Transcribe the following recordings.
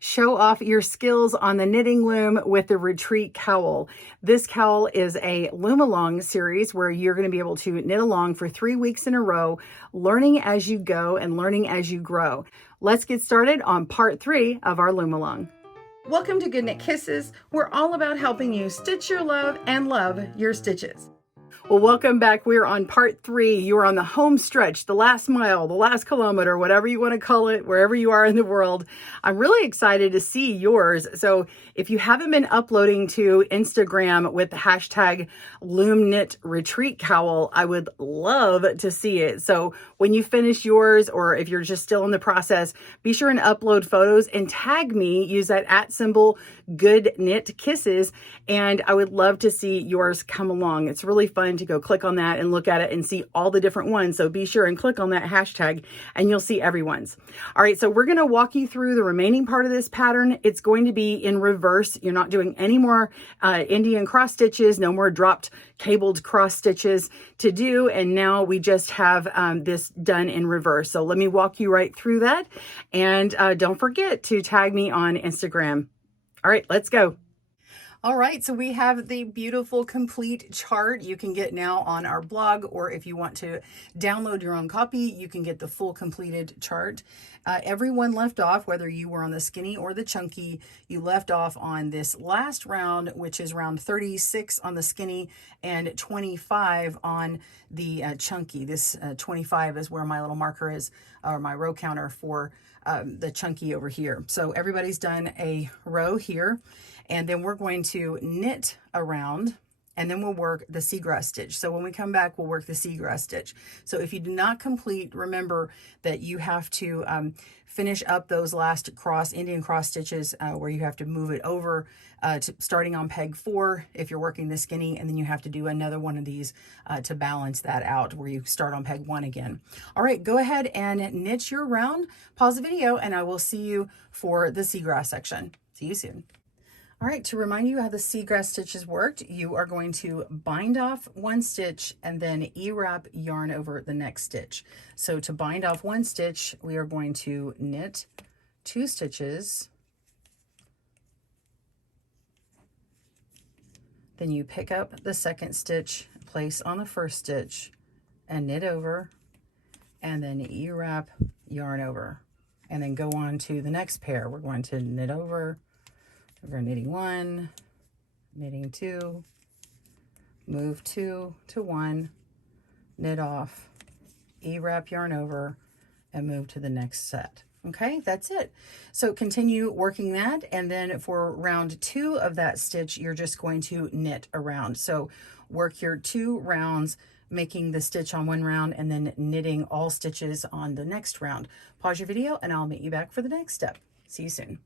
Show off your skills on the knitting loom with the Retreat Cowl. This cowl is a loom along series where you're going to be able to knit along for 3 weeks in a row, learning as you go and learning as you grow. Let's get started on part 3 of our loom along. Welcome to GoodKnit Kisses. We're all about helping you stitch your love and love your stitches. Well, welcome back. We're on part 3. You're on the home stretch, the last mile, the last kilometer, whatever you want to call it, wherever you are in the world. I'm really excited to see yours. So if you haven't been uploading to Instagram with the hashtag Loom Knit Retreat Cowl, I would love to see it. So when you finish yours, or if you're just still in the process, be sure and upload photos and tag me. Use that @ GoodKnitKisses, and I would love to see yours come along. It's really fun to go click on that and look at it and see all the different ones. So be sure and click on that hashtag and you'll see everyone's. All right, so we're going to walk you through the remaining part of this pattern. It's going to be in reverse. You're not doing any more Indian cross stitches, no more dropped cabled cross stitches to do. And now we just have this done in reverse. So let me walk you right through that. And don't forget to tag me on Instagram. All right, let's go. All right, so we have the beautiful complete chart you can get now on our blog, or if you want to download your own copy, you can get the full completed chart. Everyone left off, whether you were on the skinny or the chunky, you left off on this last round, which is round 36 on the skinny and 25 on the chunky. This 25 is where my little marker is, or my row counter for the chunky over here. So everybody's done a row here, and then we're going to knit around, and then we'll work the seagrass stitch. So when we come back, we'll work the seagrass stitch. So if you do not complete, remember that you have to finish up those last Indian cross stitches where you have to move it over to starting on peg 4 if you're working the skinny, and then you have to do another one of these to balance that out where you start on peg 1 again. All right, go ahead and knit your round. Pause the video and I will see you for the seagrass section. See you soon. All right, to remind you how the seagrass stitches worked, you are going to bind off one stitch and then E-wrap yarn over the next stitch. So to bind off one stitch, we are going to knit 2 stitches. Then you pick up the second stitch, place on the first stitch, and knit over, and then E-wrap yarn over, and then go on to the next pair. We're going to knit over. We're knitting 1, knitting 2, move 2 to 1, knit off, E-wrap yarn over, and move to the next set. Okay, that's it. So continue working that, and then for round 2 of that stitch, you're just going to knit around. So work your 2 rounds, making the stitch on one round and then knitting all stitches on the next round. Pause your video and I'll meet you back for the next step. See you soon.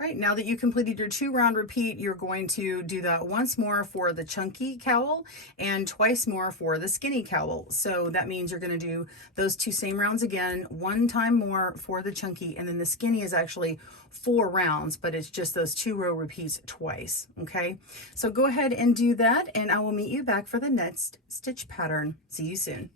All right, now that you completed your 2-round repeat, you're going to do that once more for the chunky cowl and twice more for the skinny cowl. So that means you're going to do those 2 same rounds again, 1 time more for the chunky, and then the skinny is actually 4 rounds, but it's just those 2 row repeats twice. Okay, so go ahead and do that, and I will meet you back for the next stitch pattern. See you soon.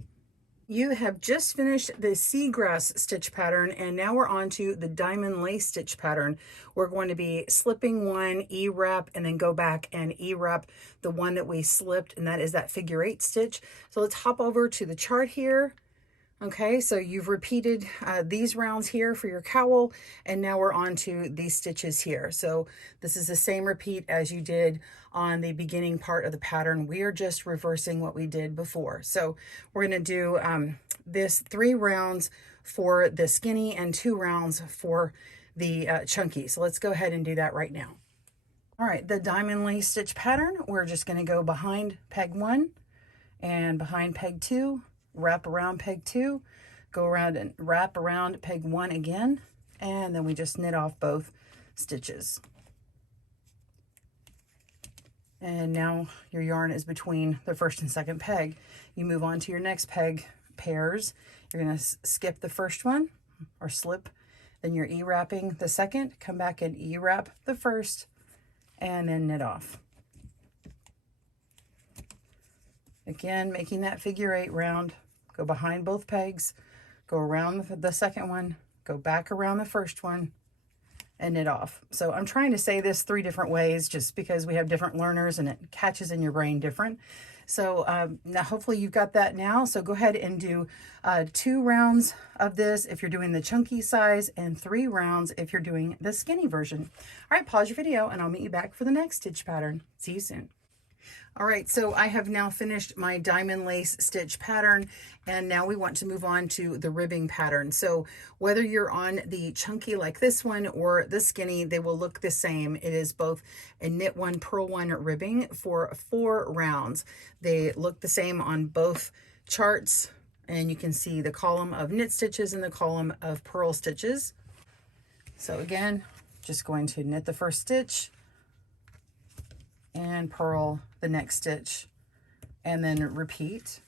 You have just finished the seagrass stitch pattern, and now we're on to the diamond lace stitch pattern. We're going to be slipping 1, E-wrap, and then go back and E-wrap the one that we slipped, and that is that figure 8 stitch. So let's hop over to the chart here. Okay, so you've repeated these rounds here for your cowl, and now we're on to these stitches here. So this is the same repeat as you did on the beginning part of the pattern. We are just reversing what we did before. So we're going to do this 3 rounds for the skinny and 2 rounds for the chunky. So let's go ahead and do that right now. All right, the diamond lace stitch pattern, we're just going to go behind peg 1 and behind peg 2, wrap around peg 2, go around and wrap around peg 1 again, and then we just knit off both stitches. And now your yarn is between the first and second peg. You move on to your next peg pairs. You're going to skip the first one or slip, then you're E-wrapping the second, come back and E-wrap the first, and then knit off. Again, making that figure 8 round. Go behind both pegs, go around the second one, go back around the first one, and knit off. So I'm trying to say this 3 different ways just because we have different learners and it catches in your brain different. So now hopefully you've got that now. So go ahead and do 2 rounds of this if you're doing the chunky size, and 3 rounds if you're doing the skinny version. All right, pause your video and I'll meet you back for the next stitch pattern. See you soon. All right, so I have now finished my diamond lace stitch pattern, and now we want to move on to the ribbing pattern. So whether you're on the chunky like this one or the skinny, they will look the same. It is both a knit 1, purl 1 ribbing for 4 rounds. They look the same on both charts, and you can see the column of knit stitches and the column of purl stitches. So again, just going to knit the first stitch and purl the next stitch, and then repeat.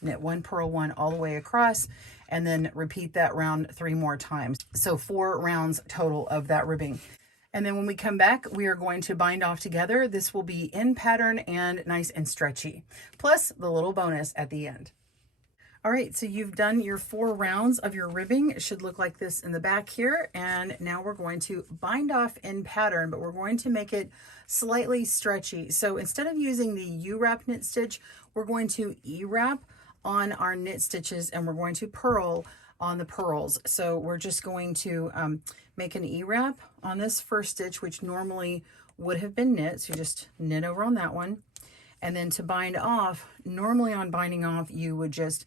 Knit 1, purl 1 all the way across, and then repeat that round 3 more times. So 4 rounds total of that ribbing. And then when we come back, we are going to bind off together. This will be in pattern and nice and stretchy, plus the little bonus at the end. All right, so you've done your 4 rounds of your ribbing. It should look like this in the back here. And now we're going to bind off in pattern, but we're going to make it slightly stretchy. So instead of using the U-wrap knit stitch, we're going to E-wrap on our knit stitches, and we're going to purl on the purls. So we're just going to make an E-wrap on this first stitch, which normally would have been knit. So you just knit over on that one. And then to bind off, normally on binding off, you would just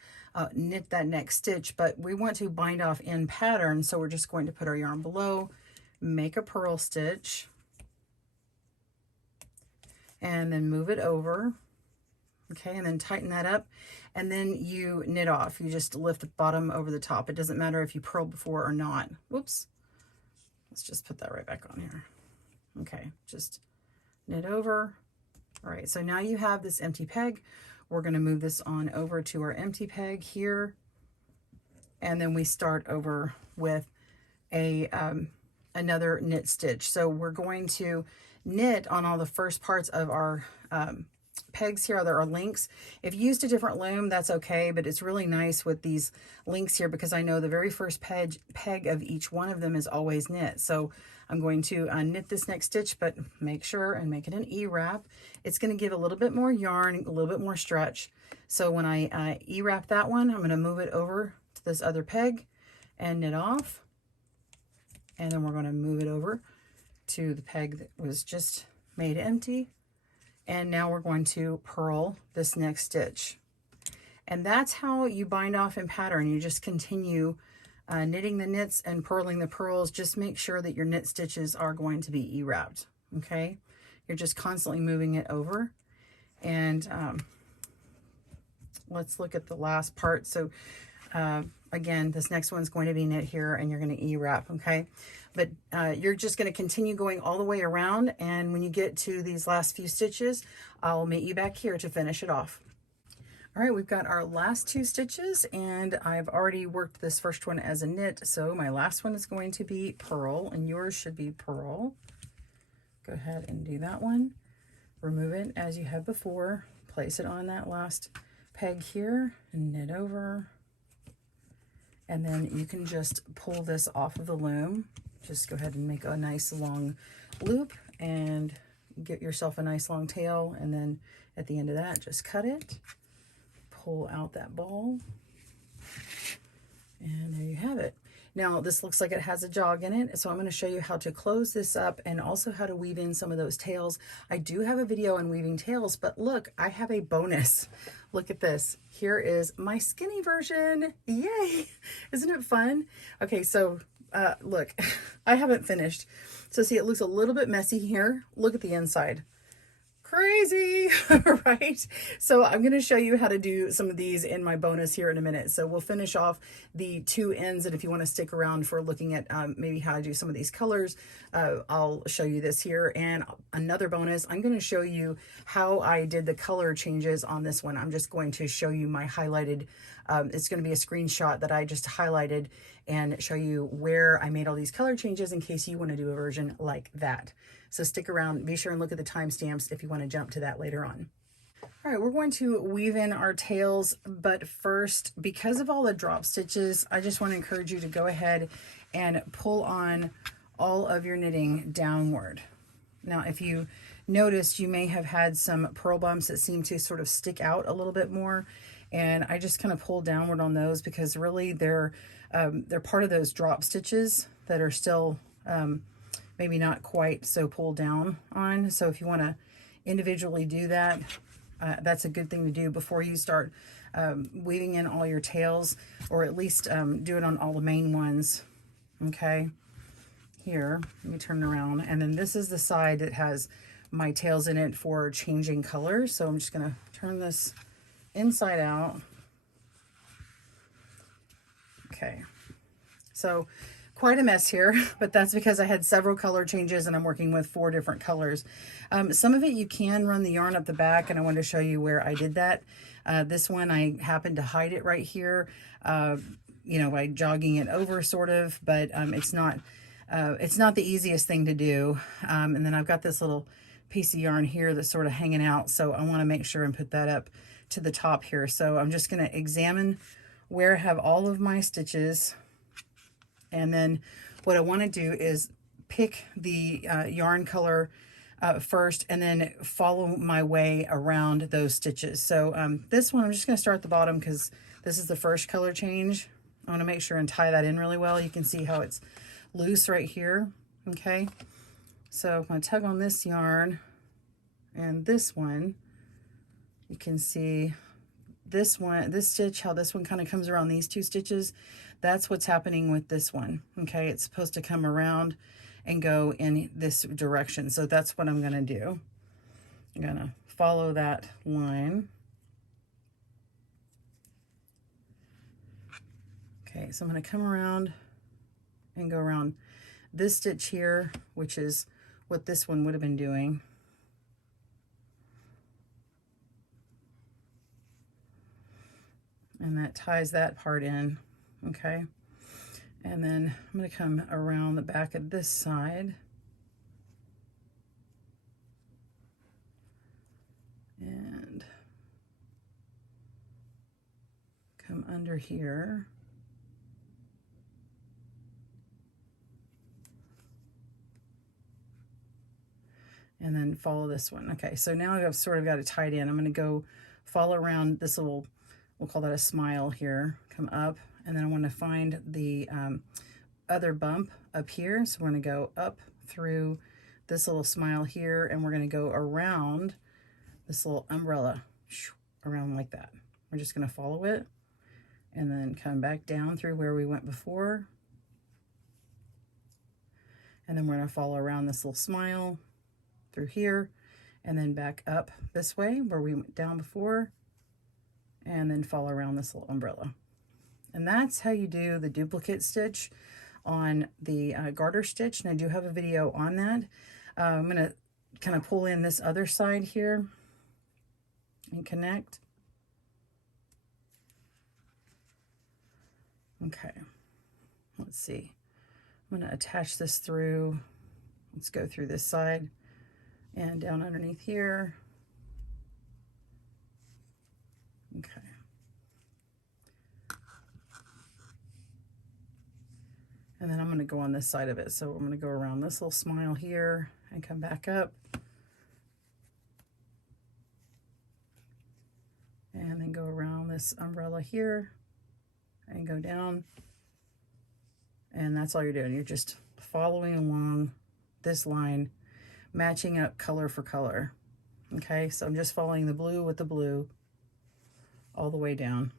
knit that next stitch, but we want to bind off in pattern. So we're just going to put our yarn below, make a purl stitch, and then move it over. Okay, and then tighten that up, and then you knit off. You just lift the bottom over the top. It doesn't matter if you purled before or not. Whoops. Let's just put that right back on here. Okay, just knit over. All right, so now you have this empty peg. We're going to move this on over to our empty peg here, and then we start over with a another knit stitch. So we're going to knit on all the first parts of our pegs here. There are links. If you used a different loom, that's okay, but it's really nice with these links here because I know the very first peg of each one of them is always knit. So I'm going to knit this next stitch, but make sure and make it an E-wrap. It's going to give a little bit more yarn, a little bit more stretch. So when I E-wrap that one, I'm going to move it over to this other peg and knit off. And then we're going to move it over to the peg that was just made empty. And now we're going to purl this next stitch. And that's how you bind off in pattern. You just continue knitting the knits and purling the purls. Just make sure that your knit stitches are going to be E-wrapped, okay? You're just constantly moving it over. And let's look at the last part. So again, this next one's going to be knit here, and you're going to E-wrap, okay? But you're just going to continue going all the way around, and when you get to these last few stitches, I'll meet you back here to finish it off. All right, we've got our last 2 stitches, and I've already worked this first one as a knit, so my last one is going to be purl, and yours should be purl. Go ahead and do that one. Remove it as you had before. Place it on that last peg here, and knit over. And then you can just pull this off of the loom. Just go ahead and make a nice long loop and get yourself a nice long tail. And then at the end of that, just cut it, pull out that ball, and there you have it. Now this looks like it has a jog in it, so I'm going to show you how to close this up and also how to weave in some of those tails. I do have a video on weaving tails, but look, I have a bonus. Look at this. Here is my skinny version. Yay! Isn't it fun? Okay, so look, I haven't finished. So see, it looks a little bit messy here. Look at the inside. Crazy, right? So I'm going to show you how to do some of these in my bonus here in a minute. So we'll finish off the 2 ends, and if you want to stick around for looking at maybe how to do some of these colors, I'll show you this here. And another bonus, I'm going to show you how I did the color changes on this one. I'm just going to show you my highlighted, it's going to be a screenshot that I just highlighted and show you where I made all these color changes in case you want to do a version like that. So stick around, be sure and look at the timestamps if you want to jump to that later on. All right, we're going to weave in our tails, but first, because of all the drop stitches, I just want to encourage you to go ahead and pull on all of your knitting downward. Now, if you noticed, you may have had some purl bumps that seem to sort of stick out a little bit more. And I just kind of pulled downward on those because really they're part of those drop stitches that are still maybe not quite so pulled down on. So if you want to individually do that, that's a good thing to do before you start weaving in all your tails, or at least do it on all the main ones. Okay, here, let me turn it around. And then this is the side that has my tails in it for changing colors. So I'm just going to turn this inside out. Okay, so quite a mess here, but that's because I had several color changes and I'm working with 4 different colors. Some of it you can run the yarn up the back, and I wanted to show you where I did that. This one, I happened to hide it right here, you know, by jogging it over sort of, but it's not the easiest thing to do. And then I've got this little piece of yarn here that's sort of hanging out, so I want to make sure and put that up to the top here. So I'm just going to examine where I have all of my stitches, and then what I want to do is pick the yarn color first, and then follow my way around those stitches. So this one, I'm just going to start at the bottom because this is the first color change. I want to make sure and tie that in really well. You can see how it's loose right here. Okay, so I'm going to tug on this yarn, and this one, you can see this one, this stitch, how this one kind of comes around these 2 stitches. That's what's happening with this one. Okay, it's supposed to come around and go in this direction. So that's what I'm going to do. I'm going to follow that line. Okay, so I'm going to come around and go around this stitch here, which is what this one would have been doing. And that ties that part in. Okay, and then I'm going to come around the back of this side and come under here. And then follow this one. Okay, so now I've sort of got it tied in. I'm going to go follow around this little, we'll call that a smile here, come up, and then I want to find the other bump up here. So we're going to go up through this little smile here, and we're going to go around this little umbrella, around like that. We're just going to follow it and then come back down through where we went before. And then we're going to follow around this little smile through here, and then back up this way where we went down before, and then follow around this little umbrella. And that's how you do the duplicate stitch on the garter stitch, and I do have a video on that. I'm going to kind of pull in this other side here and connect. Okay, let's see. I'm going to attach this through. Let's go through this side and down underneath here. Okay. And then I'm going to go on this side of it. So I'm going to go around this little smile here and come back up. And then go around this umbrella here and go down. And that's all you're doing. You're just following along this line, matching up color for color. Okay, so I'm just following the blue with the blue all the way down.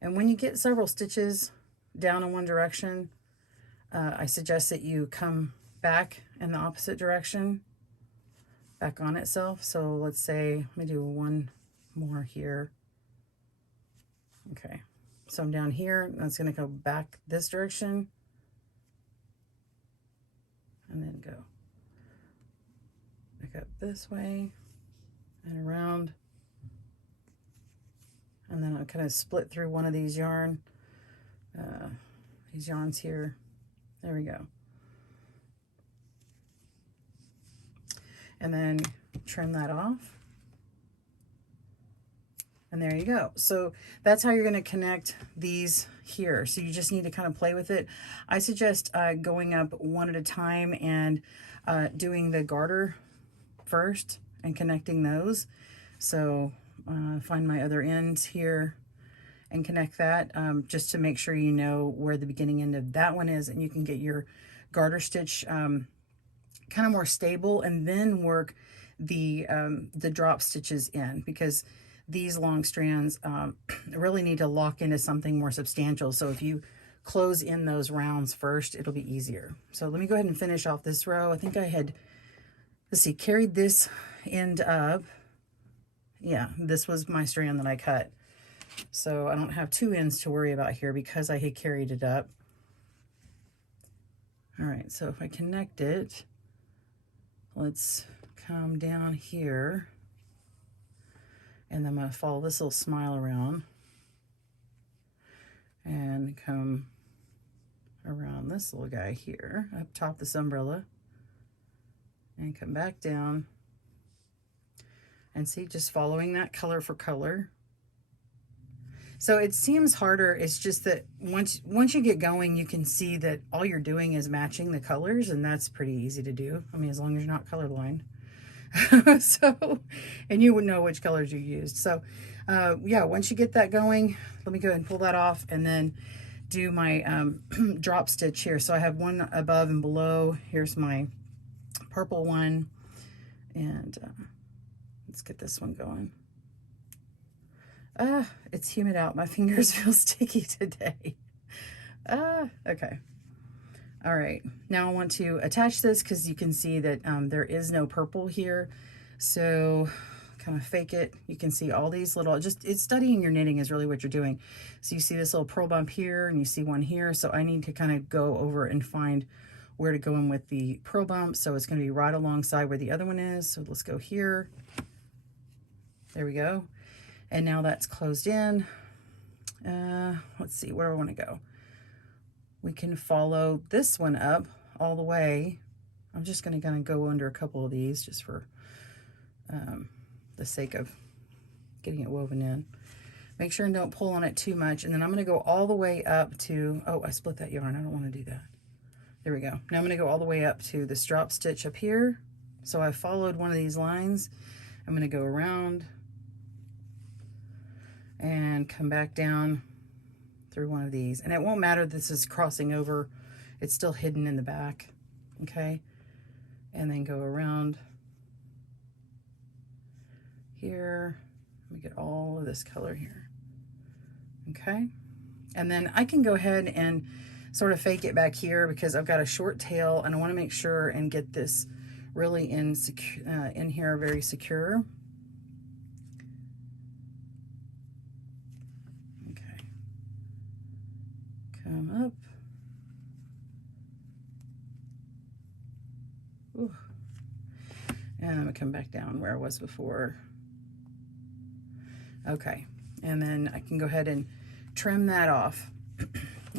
And when you get several stitches down in one direction, I suggest that you come back in the opposite direction, back on itself. So let's say, let me do one more here. Okay, so I'm down here, that's going to go back this direction, and then go back up this way and around, and then I'll kind of split through one of these yarns here. There we go. And then trim that off. And there you go. So that's how you're going to connect these here. So you just need to kind of play with it. I suggest going up one at a time and doing the garter first and connecting those. So find my other ends here and connect that just to make sure you know where the beginning end of that one is, and you can get your garter stitch kind of more stable, and then work the drop stitches in, because these long strands really need to lock into something more substantial. So if you close in those rounds first, it'll be easier. So let me go ahead and finish off this row. I think I had, let's see, carried this end up. Yeah, this was my strand that I cut. So I don't have two ends to worry about here because I had carried it up. All right, so if I connect it, let's come down here, and then I'm going to follow this little smile around and come around this little guy here, up top this umbrella, and come back down. And see, just following that color for color. So it seems harder. It's just that once you get going, you can see that all you're doing is matching the colors, and that's pretty easy to do. I mean, as long as you're not colorblind. So, and you would know which colors you used. So yeah, once you get that going, let me go ahead and pull that off and then do my drop stitch here. So I have one above and below. Here's my purple one, and let's get this one going. It's humid out. My fingers feel sticky today. Okay. All right. Now I want to attach this because you can see that there is no purple here. So kind of fake it. You can see all these little, it's studying your knitting is really what you're doing. So you see this little pearl bump here, and you see one here. So I need to kind of go over and find where to go in with the pearl bump. So it's going to be right alongside where the other one is. So let's go here. There we go. And now that's closed in. Let's see, where do I want to go? We can follow this one up all the way. I'm just going to kind of go under a couple of these just for the sake of getting it woven in. Make sure and don't pull on it too much. And then I'm going to go all the way up to, oh, I split that yarn. I don't want to do that. There we go. Now I'm going to go all the way up to this drop stitch up here. So I followed one of these lines. I'm going to go around and come back down through one of these. And it won't matter this is crossing over. It's still hidden in the back. Okay. And then go around here. Let me get all of this color here. Okay. And then I can go ahead and sort of fake it back here because I've got a short tail and I want to make sure and get this really in here very secure. Come up. Ooh. And I'm gonna come back down where I was before. Okay, and then I can go ahead and trim that off.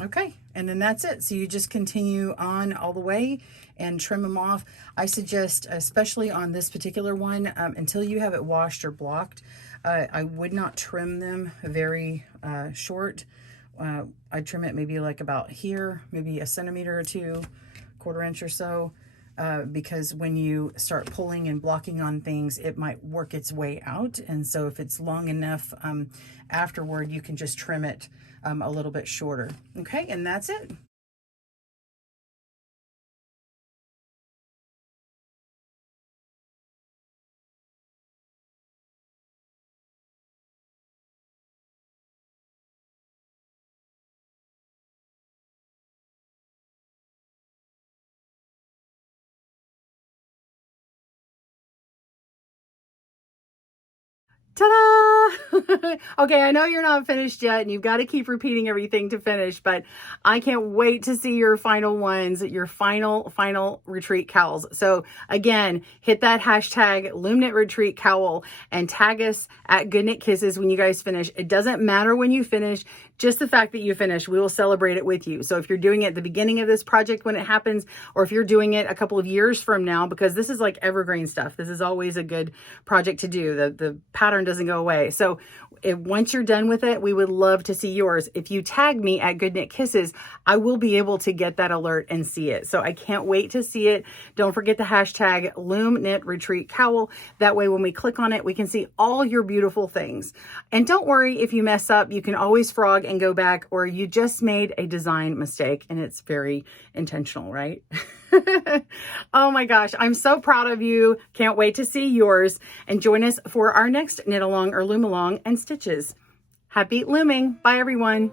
Okay, and then that's it. So you just continue on all the way and trim them off. I suggest, especially on this particular one, until you have it washed or blocked, I would not trim them very short. I trim it maybe like about here, maybe a centimeter or two, quarter inch or so, because when you start pulling and blocking on things, it might work its way out. And so if it's long enough afterward, you can just trim it a little bit shorter. Okay, and that's it. Ta-da! Okay, I know you're not finished yet and you've got to keep repeating everything to finish, but I can't wait to see your final ones, your final retreat cowls. So again, hit that hashtag LoomKnitRetreat cowl and tag us at GoodKnitKisses when you guys finish. It doesn't matter when you finish, just the fact that you finish, we will celebrate it with you. So if you're doing it at the beginning of this project when it happens, or if you're doing it a couple of years from now, because this is like evergreen stuff. This is always a good project to do. The pattern doesn't go away. So once you're done with it, we would love to see yours. If you tag me at GoodKnit Kisses, I will be able to get that alert and see it. So I can't wait to see it. Don't forget the hashtag Loom Knit Retreat Cowl. That way when we click on it, we can see all your beautiful things. And don't worry if you mess up, you can always frog and go back, or you just made a design mistake and it's very intentional, right? Oh my gosh, I'm so proud of you. Can't wait to see yours, and join us for our next knit along or loom along and stitches. Happy looming. Bye everyone.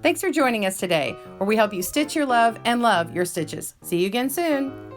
Thanks for joining us today, where we help you stitch your love and love your stitches. See you again soon.